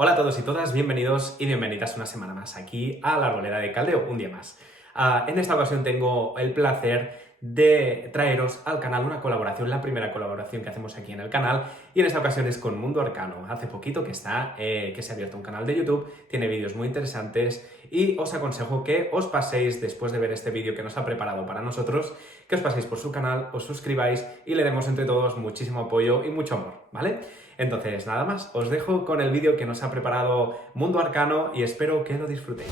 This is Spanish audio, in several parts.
Hola a todos y todas, bienvenidos y bienvenidas una semana más aquí a la Arboleda de Caldeo, un día más. En esta ocasión tengo el placer de traeros al canal una colaboración, la primera colaboración que hacemos aquí en el canal, y en esta ocasión es con Mundo Arcano. Hace poquito que se ha abierto un canal de YouTube, tiene vídeos muy interesantes y os aconsejo que os paséis, después de ver este vídeo que nos ha preparado para nosotros, que os paséis por su canal, os suscribáis y le demos entre todos muchísimo apoyo y mucho amor, ¿vale? Entonces, nada más, os dejo con el vídeo que nos ha preparado Mundo Arcano y espero que lo disfrutéis.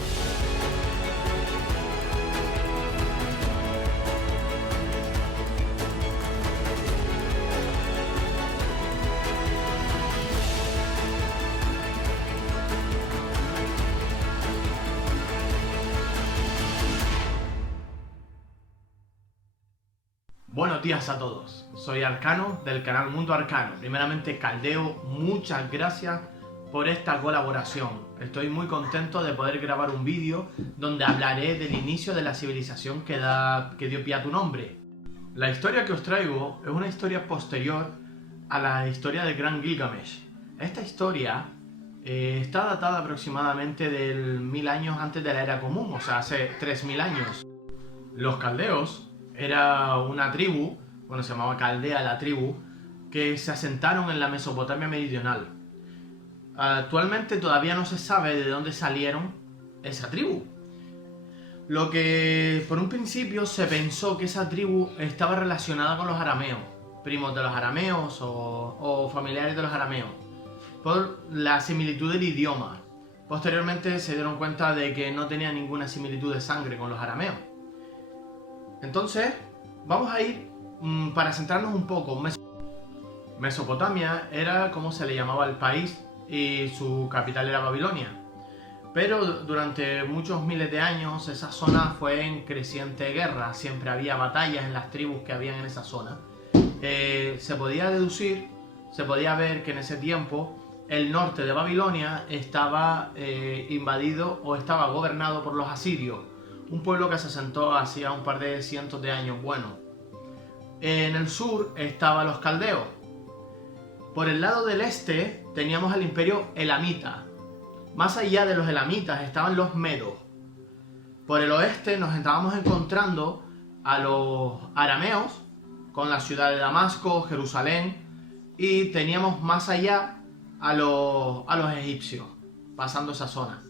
Buenos días a todos, soy Arcano del canal Mundo Arcano. Primeramente Caldeo, muchas gracias por esta colaboración. Estoy muy contento de poder grabar un vídeo donde hablaré del inicio de la civilización que dio pie a tu nombre. La historia que os traigo es una historia posterior a la historia del Gran Gilgamesh. Esta historia está datada aproximadamente del 1000 años antes de la Era Común, o sea, hace 3000 años. Los caldeos era una tribu, bueno, se llamaba Caldea la tribu, que se asentaron en la Mesopotamia meridional. Actualmente todavía no se sabe de dónde salieron esa tribu. Lo que por un principio se pensó que esa tribu estaba relacionada con los arameos, primos de los arameos o familiares de los arameos, por la similitud del idioma. Posteriormente se dieron cuenta de que no tenía ninguna similitud de sangre con los arameos. Entonces, vamos a ir para centrarnos un poco. Mesopotamia era como se le llamaba al país y su capital era Babilonia. Pero durante muchos miles de años esa zona fue en creciente guerra, siempre había batallas en las tribus que habían en esa zona. Se podía deducir, se podía ver que en ese tiempo el norte de Babilonia estaba invadido o estaba gobernado por los asirios. Un pueblo que se asentó hacía un par de cientos de años. Bueno, en el sur estaban los caldeos. Por el lado del este teníamos el imperio elamita. Más allá de los elamitas estaban los medos. Por el oeste nos estábamos encontrando a los arameos, con la ciudad de Damasco, Jerusalén, y teníamos más allá a los egipcios, pasando esa zona.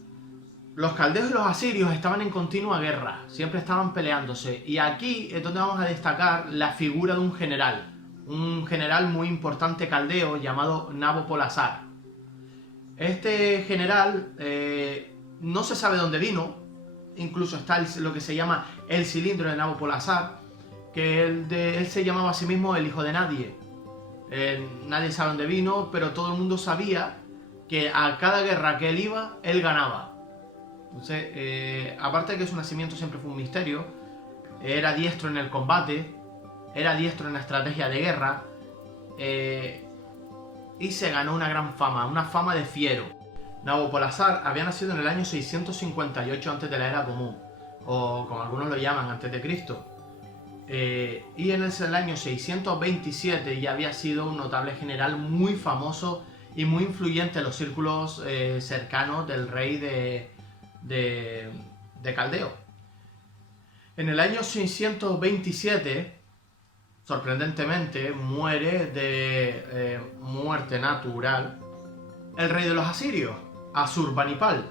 Los caldeos y los asirios estaban en continua guerra, siempre estaban peleándose, y aquí es donde vamos a destacar la figura de un general muy importante caldeo llamado Nabopolassar. Este general no se sabe dónde vino, incluso está lo que se llama el cilindro de Nabopolassar, que él se llamaba a sí mismo el hijo de nadie. Nadie sabe dónde vino, pero todo el mundo sabía que a cada guerra que él iba, él ganaba. Entonces, aparte de que su nacimiento siempre fue un misterio, era diestro en el combate, era diestro en la estrategia de guerra, y se ganó una gran fama, una fama de fiero. Nabopolassar había nacido en el año 658 antes de la Era Común, o como algunos lo llaman, antes de Cristo. Y en el año 627 ya había sido un notable general muy famoso y muy influyente en los círculos cercanos del rey de Caldeo. En el año 627, sorprendentemente, muere de muerte natural el rey de los asirios, Asurbanipal.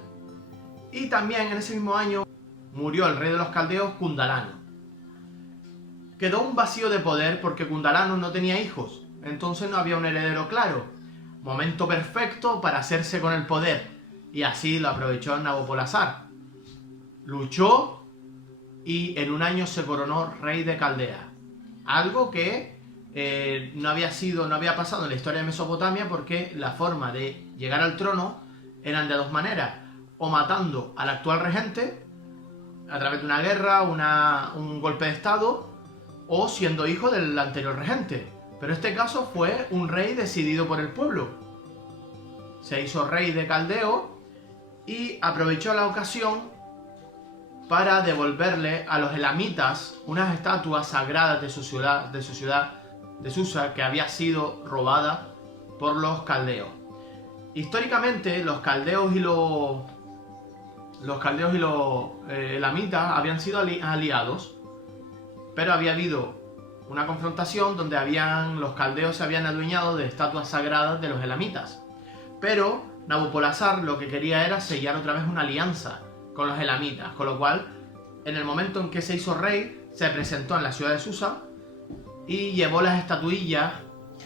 Y también en ese mismo año murió el rey de los caldeos, Kundalano. Quedó un vacío de poder porque Kundalano no tenía hijos, entonces no había un heredero claro. Momento perfecto para hacerse con el poder. Y así lo aprovechó Nabopolassar. Luchó y en un año se coronó rey de Caldea. Algo que no había pasado en la historia de Mesopotamia, porque la forma de llegar al trono eran de dos maneras. O matando al actual regente a través de una guerra, un golpe de estado, o siendo hijo del anterior regente. Pero este caso fue un rey decidido por el pueblo. Se hizo rey de Caldeo y aprovechó la ocasión para devolverle a los elamitas unas estatuas sagradas de su ciudad de Susa, que había sido robada por los caldeos. Históricamente, los caldeos y los elamitas habían sido aliados, pero había habido una confrontación donde los caldeos se habían adueñado de estatuas sagradas de los elamitas. Pero Nabopolassar lo que quería era sellar otra vez una alianza con los elamitas, con lo cual, en el momento en que se hizo rey, se presentó en la ciudad de Susa y llevó las estatuillas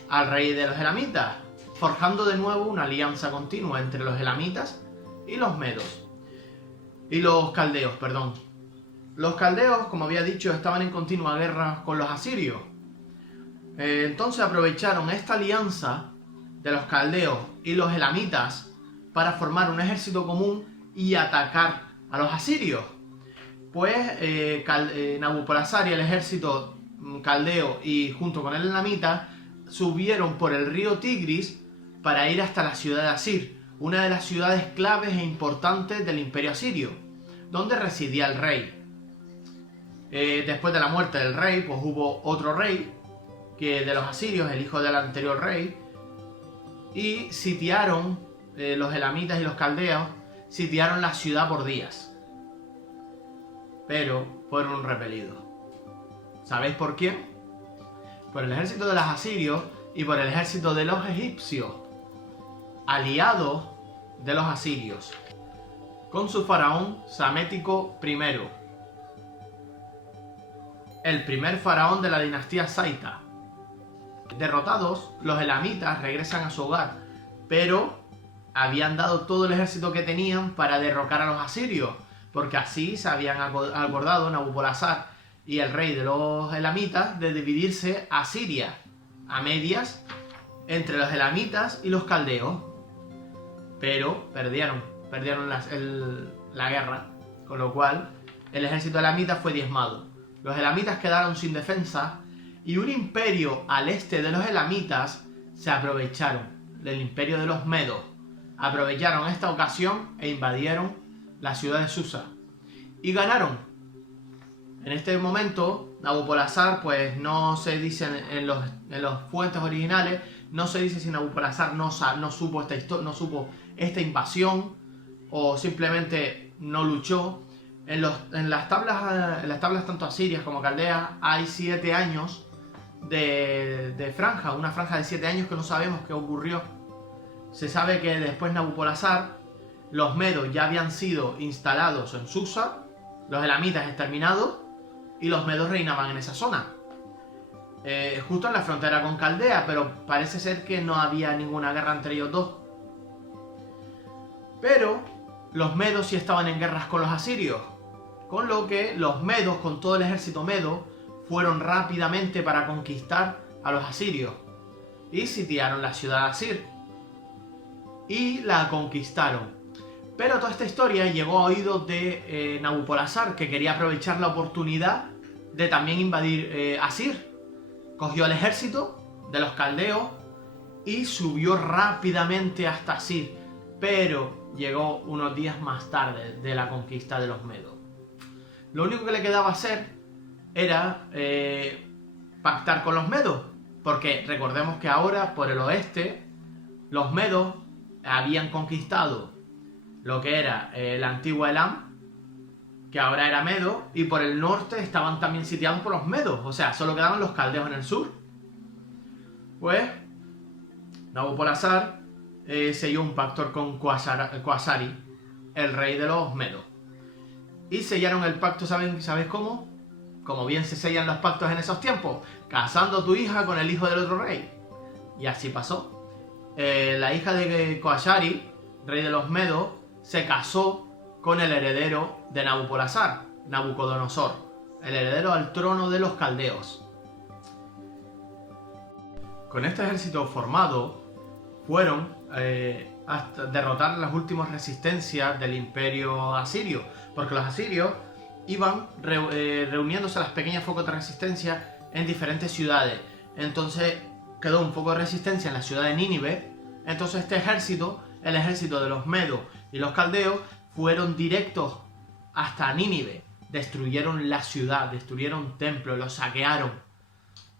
al rey de los elamitas, forjando de nuevo una alianza continua entre los elamitas y los medos. Y los caldeos, perdón. Los caldeos, como había dicho, estaban en continua guerra con los asirios. Entonces aprovecharon esta alianza de los caldeos y los elamitas para formar un ejército común y atacar a los asirios. Pues Nabopolassar y el ejército caldeo y junto con el elamita subieron por el río Tigris para ir hasta la ciudad de Asir, una de las ciudades claves e importantes del imperio asirio, donde residía el rey. Después de la muerte del rey, pues hubo otro rey que de los asirios, el hijo del anterior rey, y sitiaron los elamitas y los caldeos, sitiaron la ciudad por días, pero fueron repelidos. ¿Sabéis por quién? Por el ejército de los asirios y por el ejército de los egipcios, aliados de los asirios, con su faraón Psamético I, el primer faraón de la dinastía Saita. Derrotados, los elamitas regresan a su hogar, pero habían dado todo el ejército que tenían para derrocar a los asirios, porque así se habían acordado Nabopolassar y el rey de los elamitas de dividirse a Siria, a medias, entre los elamitas y los caldeos. Pero perdieron la guerra, con lo cual el ejército elamita fue diezmado. Los elamitas quedaron sin defensa y un imperio al este de los elamitas se aprovecharon, del imperio de los medos. Aprovecharon esta ocasión e invadieron la ciudad de Susa y ganaron. En este momento, Nabopolassar, pues no se dice en las fuentes originales, no se dice si Nabopolassar no supo esta invasión o simplemente no luchó. En las tablas tanto asirias como caldeas hay 7 años de franja, una franja de 7 años que no sabemos qué ocurrió. Se sabe que después Nabopolassar, los medos ya habían sido instalados en Susa, los elamitas exterminados y los medos reinaban en esa zona, justo en la frontera con Caldea, pero parece ser que no había ninguna guerra entre ellos dos. Pero los medos sí estaban en guerras con los asirios, con lo que los medos, con todo el ejército medo, fueron rápidamente para conquistar a los asirios y sitiaron la ciudad de Asir y la conquistaron. Pero toda esta historia llegó a oídos de Nabopolassar, que quería aprovechar la oportunidad de también invadir Asir. Cogió el ejército de los caldeos y subió rápidamente hasta Asir, pero llegó unos días más tarde de la conquista de los medos. Lo único que le quedaba hacer era pactar con los medos, porque recordemos que ahora por el oeste los medos habían conquistado lo que era la antigua Elam, que ahora era medo, y por el norte estaban también sitiados por los medos, o sea, solo quedaban los caldeos en el sur. Pues Nabopolassar selló un pacto con Quasari, el rey de los medos. Y sellaron el pacto, ¿sabéis cómo? Como bien se sellan los pactos en esos tiempos, casando a tu hija con el hijo del otro rey. Y así pasó. La hija de Quasari, rey de los medos, se casó con el heredero de Nabopolassar, Nabucodonosor, el heredero al trono de los caldeos. Con este ejército formado, fueron hasta derrotar las últimas resistencias del imperio asirio, porque los asirios iban reuniéndose a las pequeñas focos de resistencia en diferentes ciudades. Entonces quedó un foco de resistencia en la ciudad de Nínive. Entonces este ejército, el ejército de los medos y los caldeos, fueron directos hasta Nínive, destruyeron la ciudad, destruyeron templos, los saquearon.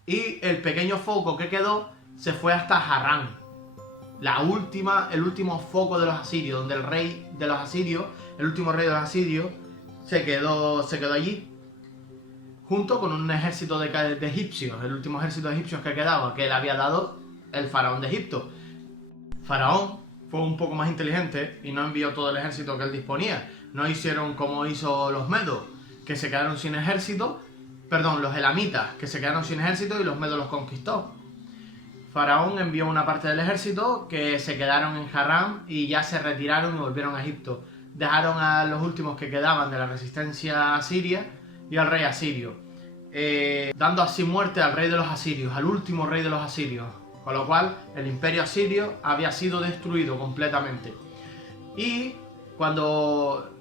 Y el pequeño foco que quedó se fue hasta Harrán. el último foco de los asirios, donde el rey de los asirios, el último rey de los asirios, se quedó allí, junto con un ejército de egipcios, el último ejército de egipcios que quedaba, que le había dado el faraón de Egipto. Faraón fue un poco más inteligente y no envió todo el ejército que él disponía. No hicieron como hizo los medos, que se quedaron sin ejército, perdón, los elamitas, que se quedaron sin ejército y los medos los conquistó. Faraón envió una parte del ejército que se quedaron en Harran y ya se retiraron y volvieron a Egipto. Dejaron a los últimos que quedaban de la resistencia asiria y al rey asirio, dando así muerte al rey de los asirios, al último rey de los asirios, con lo cual el imperio asirio había sido destruido completamente. Y cuando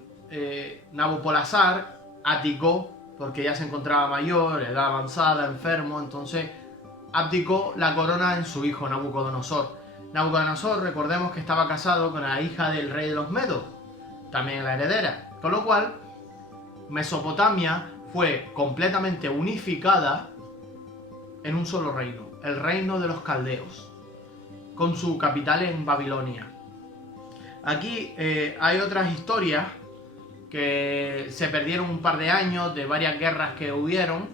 Nabopolassar abdicó, porque ya se encontraba mayor, edad avanzada, enfermo, entonces abdicó la corona en su hijo Nabucodonosor. Nabucodonosor, recordemos que estaba casado con la hija del rey de los Medos, también la heredera, con lo cual Mesopotamia fue completamente unificada en un solo reino, el reino de los caldeos, con su capital en Babilonia. Aquí hay otras historias que se perdieron un par de años de varias guerras que hubieron,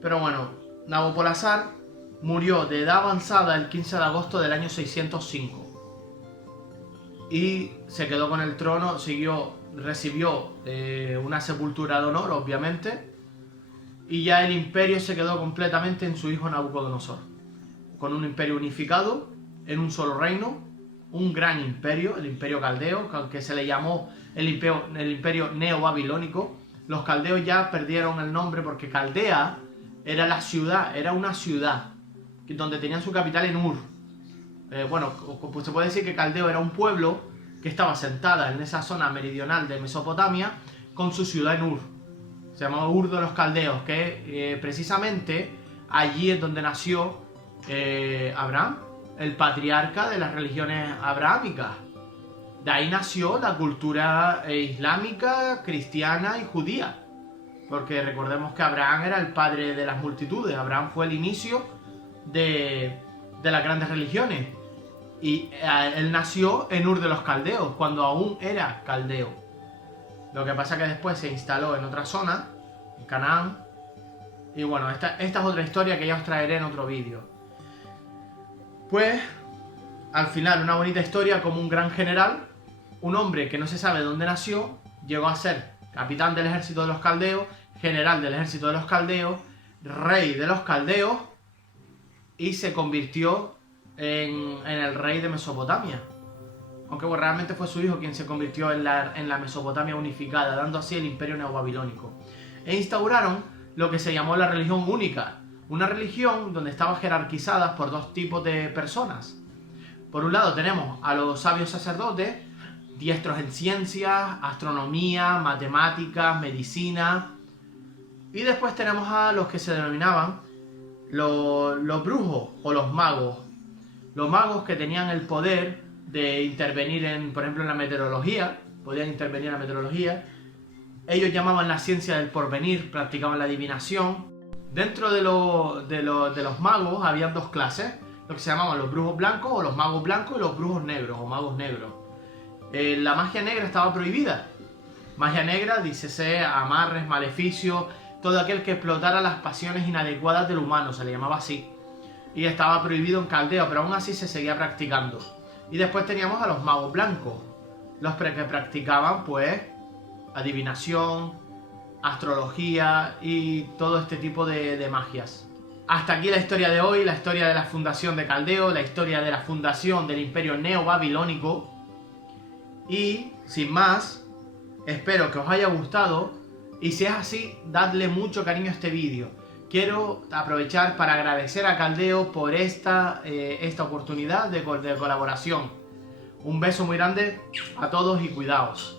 pero bueno, Nabopolassar murió de edad avanzada el 15 de agosto del año 605 y se quedó con el trono, recibió una sepultura de honor, obviamente, y ya el imperio se quedó completamente en su hijo Nabucodonosor, con un imperio unificado en un solo reino, un gran imperio, el imperio caldeo, que se le llamó el imperio neobabilónico. Los caldeos ya perdieron el nombre porque Caldea era la ciudad, era una ciudad donde tenían su capital en Ur. Bueno, pues se puede decir que Caldeo era un pueblo que estaba sentada en esa zona meridional de Mesopotamia con su ciudad en Ur. Se llamaba Ur de los Caldeos, que precisamente allí es donde nació Abraham, el patriarca de las religiones abrahámicas. De ahí nació la cultura islámica, cristiana y judía. Porque recordemos que Abraham era el padre de las multitudes. Abraham fue el inicio de las grandes religiones. Y él nació en Ur de los Caldeos, cuando aún era caldeo. Lo que pasa es que después se instaló en otra zona, en Canaán. Y bueno, esta es otra historia que ya os traeré en otro vídeo. Pues, al final, una bonita historia como un gran general, un hombre que no se sabe dónde nació, llegó a ser capitán del ejército de los caldeos, general del ejército de los caldeos, rey de los caldeos, y se convirtió en el rey de Mesopotamia. Aunque bueno, realmente fue su hijo quien se convirtió en la Mesopotamia unificada, dando así el imperio neobabilónico. E instauraron lo que se llamó la religión única, una religión donde estaba jerarquizada por dos tipos de personas. Por un lado tenemos a los sabios sacerdotes, diestros en ciencias, astronomía, matemáticas, medicina. Y después tenemos a los que se denominaban los brujos o los magos. Los magos que tenían el poder de intervenir por ejemplo, en la meteorología, podían intervenir en la meteorología. Ellos llamaban la ciencia del porvenir, practicaban la adivinación. Dentro de los magos había dos clases, lo que se llamaban los brujos blancos o los magos blancos y los brujos negros o magos negros. La magia negra estaba prohibida. Magia negra, dícese amarres, maleficios, todo aquel que explotara las pasiones inadecuadas del humano, se le llamaba así. Y estaba prohibido en Caldeo, pero aún así se seguía practicando. Y después teníamos a los magos blancos, los que practicaban pues adivinación, astrología y todo este tipo de magias. Hasta aquí la historia de hoy, la historia de la fundación de Caldeo, la historia de la fundación del imperio neobabilónico. Y, sin más, espero que os haya gustado y si es así, dadle mucho cariño a este vídeo. Quiero aprovechar para agradecer a Caldeo por esta oportunidad de colaboración. Un beso muy grande a todos y cuidaos.